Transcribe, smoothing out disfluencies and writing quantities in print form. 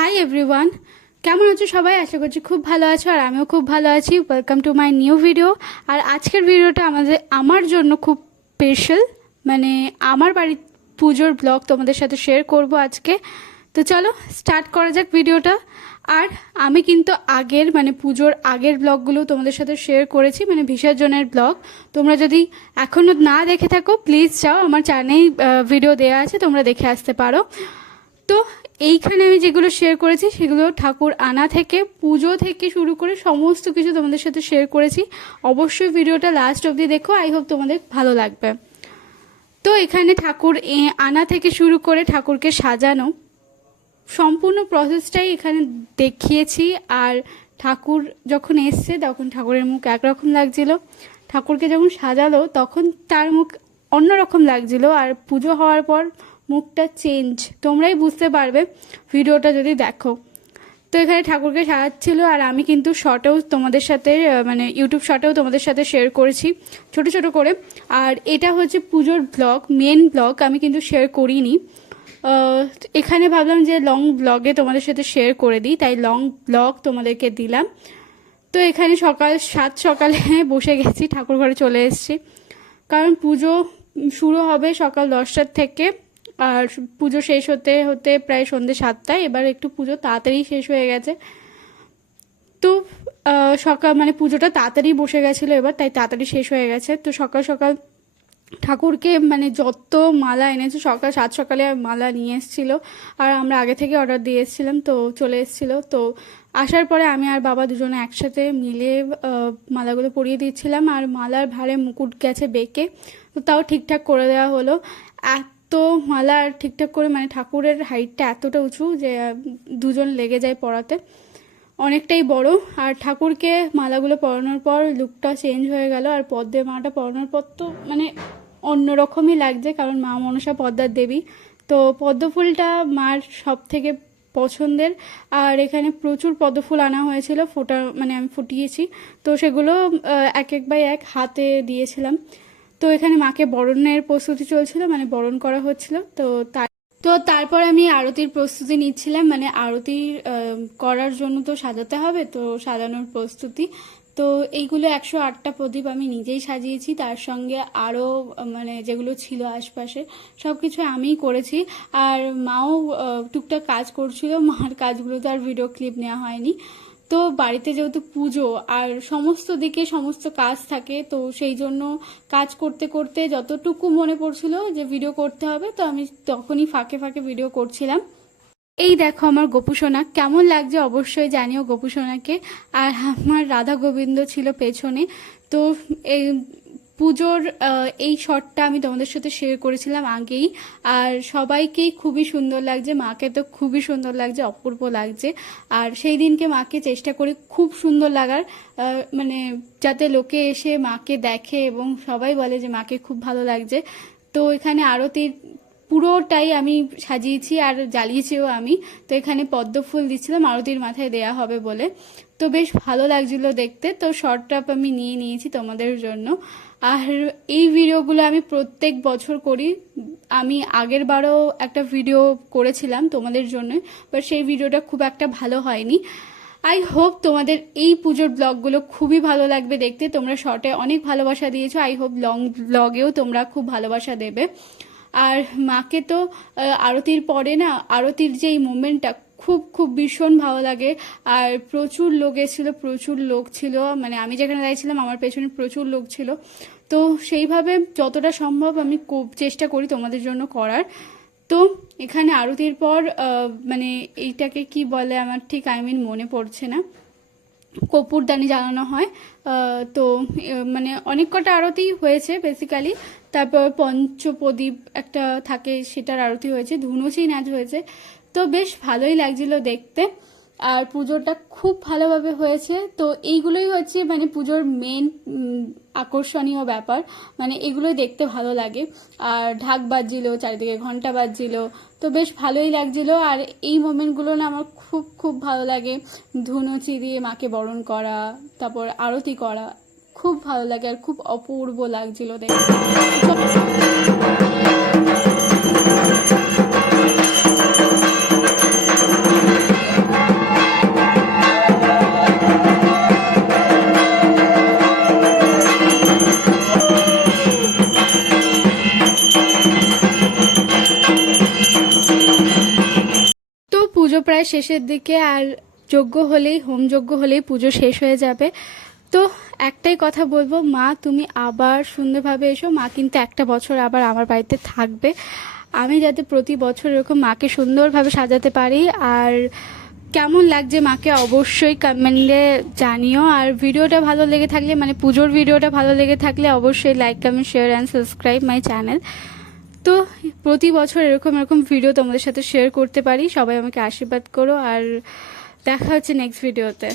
Hi everyone, কেমন আছো সবাই? আশা করছি খুব ভালো আছো আর আমিও খুব ভালো আছি। Welcome to my new video. আর আজকের ভিডিওটা আমার জন্য খুব স্পেশাল, মানে আমার বাড়ির পুজোর ব্লগ তোমাদের সাথে শেয়ার করব আজকে। তো চলো স্টার্ট করা যাক ভিডিওটা। আর আমি কিন্তু পুজোর আগের ব্লগগুলো তোমাদের সাথে শেয়ার করেছি, মানে বিসর্জনের ব্লগ। তোমরা যদি এখনও না দেখে থাকো প্লিজ যাও, আমার চ্যানেলেই ভিডিও দেওয়া আছে, তোমরা দেখে আসতে পারো। তো এইখানে আমি যেগুলো শেয়ার করেছি সেগুলো ঠাকুর আনা থেকে পুজো থেকে শুরু করে সমস্ত কিছু তোমাদের সাথে শেয়ার করেছি। অবশ্যই ভিডিওটা লাস্ট অবধি দেখো, আই হোপ তোমাদের ভালো লাগবে। তো এখানে ঠাকুর আনা থেকে শুরু করে ঠাকুরকে সাজানো সম্পূর্ণ প্রসেসটাই এখানে দেখিয়েছি। আর ঠাকুর যখন এসছে তখন ঠাকুরের মুখ একরকম লাগছিল, ঠাকুরকে যখন সাজালো তখন তার মুখ অন্যরকম লাগছিল, আর পুজো হওয়ার পর মুখটা চেঞ্জ, তোমরাই বুঝতে পারবে ভিডিওটা যদি দেখো। তো এখানে ঠাকুরকে সাজাচ্ছিল আর আমি কিন্তু শর্টেও তোমাদের সাথে ইউটিউব শর্টেও তোমাদের সাথে শেয়ার করেছি ছোট ছোট করে। আর এটা হচ্ছে পুজোর ব্লগ, মেন ব্লগ আমি কিন্তু শেয়ার করিনি। এখানে ভাবলাম যে লং ব্লগে তোমাদের সাথে শেয়ার করে দিই, তাই লং ব্লগ তোমাদেরকে দিলাম। তো এখানে সকালে বসে গেছি, ঠাকুর ঘরে চলে এসেছি, কারণ পুজো শুরু হবে সকাল 10টার থেকে আর পুজো শেষ হতে হতে প্রায় সন্ধ্যে 7টায়। এবার একটু পুজো তাড়াতাড়ি শেষ হয়ে গেছে, তো পুজোটা তাড়াতাড়ি বসে গেছিলো এবার, তাই তাড়াতাড়ি শেষ হয়ে গেছে। তো সকাল সকাল ঠাকুরকে যত মালা এনেছে সকাল 7 সকালে মালা নিয়ে এসেছিলো, আর আমরা আগে থেকে অর্ডার দিয়ে এসেছিলাম, তো চলে এসেছিলো। তো আসার পরে আমি আর বাবা দুজনে একসাথে মিলে মালাগুলো পরিয়ে দিচ্ছিলাম। আর মালার ভারে মুকুট গেছে বেঁকে, তো তাও ঠিকঠাক করে দেওয়া হলো। তো মালা ঠিকঠাক করে, ঠাকুরের হাইটটা এতটা উঁচু যে দুজন লেগে যায় পরাতে, অনেকটাই বড়। আর ঠাকুরকে মালাগুলো পরানোর পর লুকটা চেঞ্জ হয়ে গেল। আর পদ্মের মালাটা পরানোর পর তো অন্যরকমই লাগছে, কারণ মা মনসা পদ্মার দেবী, তো পদ্ম ফুলটা মার সব থেকে পছন্দের। আর এখানে প্রচুর পদ্ম ফুল আনা হয়েছিল, আমি ফুটিয়েছি, তো সেগুলো এক বাই এক হাতে দিয়েছিলাম। তো এখানে মাকে বরণের প্রস্তুতি চলছিল, বরণ করা হচ্ছিল। তো তারপর আমি আরতির প্রস্তুতি নিচ্ছিলাম, আরতি করার জন্য তো সাজাতে হবে, তো সাজানোর প্রস্তুতি। তো এইগুলো 108টা প্রদীপ আমি নিজেই সাজিয়েছি, তার সঙ্গে আরও যেগুলো ছিল আশপাশে সব কিছু আমিই করেছি। আর মাও টুকটাক কাজ করছিল, মার কাজগুলো তো আর ভিডিও ক্লিপ নেওয়া হয়নি। তো বাড়িতে যেহেতু পুজো আর সমস্ত দিকে সমস্ত কাজ থাকে, তো সেই জন্য কাজ করতে করতে যতটুকু মনে পড়ছিল যে ভিডিও করতে হবে, তো আমি তখনই ফাঁকে ফাঁকে ভিডিও করছিলাম। এই দেখো আমার গোপুসোনা, কেমন লাগছে অবশ্যই জানিও গোপুসোনাকে। আর আমার রাধা গোবিন্দ ছিল পেছনে। তো এই পুজোর এই শটটা আমি তোমাদের সাথে শেয়ার করেছিলাম আগেই, আর সবাইকেই খুবই সুন্দর লাগছে, মাকে তো খুবই সুন্দর লাগছে, অপূর্ব লাগছে। আর সেই দিনকে মাকে চেষ্টা করি খুব সুন্দর লাগার, যাতে লোকে এসে মাকে দেখে এবং সবাই বলে যে মাকে খুব ভালো লাগছে। তো এখানে আরতির পুরোটাই আমি সাজিয়েছি আর জ্বালিয়েছিও আমি। তো এখানে পদ্ম ফুল দিচ্ছিলাম আরতির মাথায় দেয়া হবে বলে, তো বেশ ভালো লাগছিল দেখতে। তো শর্ট আপ আমি নিয়ে নিয়েছি তোমাদের জন্য। আর এই ভিডিওগুলো আমি প্রত্যেক বছর করি, আমি আগের বারও একটা ভিডিও করেছিলাম তোমাদের জন্য, বাট সেই ভিডিওটা খুব একটা ভালো হয়নি। আই হোপ তোমাদের এই পুজোর ব্লগগুলো খুবই ভালো লাগবে দেখতে, তোমরা শর্টে অনেক ভালোবাসা দিয়েছো, আই হোপ লং ব্লগেও তোমরা খুব ভালোবাসা দেবে। আর মাকে তো আরতির পরে আরতির যে এই মোমেন্টটা খুব খুব ভীষণ ভালো লাগে। আর প্রচুর লোক এসেছিলো, প্রচুর লোক ছিল, আমি যেখানে দাঁড়িয়েছিলাম আমার পেছনে প্রচুর লোক ছিল। তো সেইভাবে যতটা সম্ভব আমি চেষ্টা করি তোমাদের জন্য করার। তো এখানে আরতির পর এইটাকে কি বলে আমার ঠিক মনে পড়ছে না, কপুরদানি জ্বালানো হয়। তো অনেক কটা আরতি হয়েছে বেসিক্যালি। তারপর পঞ্চপ্রদীপ একটা থাকে, সেটার আরতি হয়েছে, ধুনুচি নাচ হয়েছে। তো বেশ ভালোই লাগছিল দেখতে, আর পুজোটা খুব ভালোভাবে হয়েছে। তো এইগুলোই হচ্ছে পুজোর মেন আকর্ষণীয় ব্যাপার, এগুলোই দেখতে ভালো লাগে। আর ঢাক বাজছিল, চারিদিকে ঘন্টা বাজছিল, তো বেশ ভালোই লাগছিল। আর এই মোমেন্টগুলো আমার খুব খুব ভালো লাগে, ধুনুচি দিয়ে মাকে বরণ করা, তারপর আরতি করা, খুব ভালো লাগে আর খুব অপূর্ব লাগছিল দেখতে। প্রায় শেষের দিকে, আর হোমযজ্ঞ হলেই পুজো শেষ হয়ে যাবে। তো একটাই কথা বলবো, মা তুমি আবার সুন্দরভাবে এসো। মা কিন্তু একটা বছর আবার আমার বাড়িতে থাকবে। আমি যাতে প্রতি বছর এরকম মাকে সুন্দরভাবে সাজাতে পারি। আর কেমন লাগছে মাকে অবশ্যই কমেন্টে জানিও। আর ভিডিওটা ভালো লেগে থাকলে, মানে পুজোর ভিডিওটা ভালো লেগে থাকলে অবশ্যই like, comment, share and subscribe my channel. তো প্রতি বছর এরকম এরকম ভিডিও তোমাদের সাথে শেয়ার করতে পারি। সবাই আমাকে আশীর্বাদ করো, আর দেখা হচ্ছে নেক্সট ভিডিওতে।